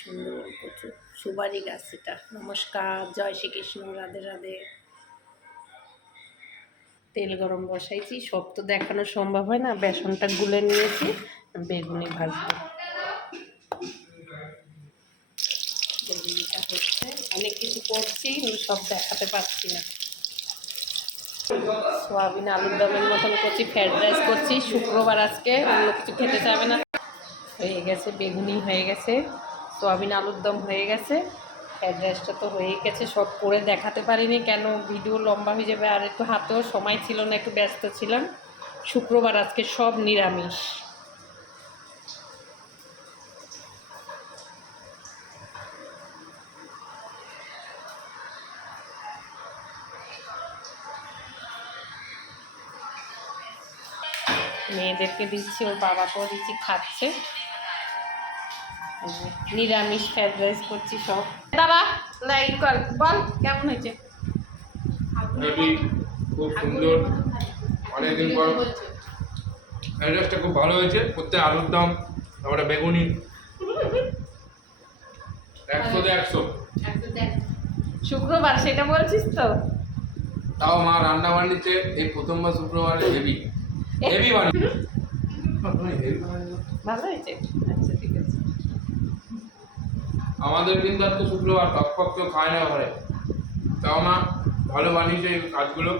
সুন্দর কচু, সুপারি গাছ এটা। নমস্কার, জয় শ্রীকৃষ্ণ, রাধে রাধে। তেল গরম বসাইছি, সব তো দেখানো সম্ভব হয় না। বেসনটা গুলে নিয়েছি, বেগুনি ভাজবো। বেগুনিটা হচ্ছে, অনেক কিছু করছি কিন্তু সব দেখাতে পারছি না। সোয়াবিন আলুর দমের মতন করছি, ফ্রাইড রাইস করছি। শুক্রবার আজকে, অন্য কিছু খেতে চাবে না। হয়ে গেছে, বেগুনি হয়ে গেছে, সোয়াবিন আলুর দম হয়ে গেছে, ফ্রাইড রাইসটা তো হয়েই গেছে। সব করে দেখাতে পারিনি, কেন ভিডিও লম্বা হয়ে যাবে। আর একটু হাতেও সময় ছিল না, একটু ব্যস্ত ছিলাম। শুক্রবার আজকে সব নিরামিষ। মেয়েদেরকে দিচ্ছি, ওর বাবাকেও দিচ্ছি, খাচ্ছে। নিরামিষ ফ্রাইড রাইস করছি সব। দাদা লাইক কর, বল কেমন হয়েছে। খুব সুন্দর, অনেকদিন পর ফ্রাইড রাইসটা খুব ভালো হয়েছে। করতে আলুর দম, তারপরে বেগুনি, 100 100। শুক্রবার সেটা বলছিস তো। তাও মা রান্না বানিয়েছে এই প্রথমবার শুক্রবারে, হেভি হেভি বানিয়েছে। ভালো হয়েছে, আচ্ছা ঠিক আছে। আমাদের কিন্তু আজকে শুক্রবার, টকপক কেউ খায় না ঘরে, তাও মা ভালো বানিয়েছে এই কাজগুলো।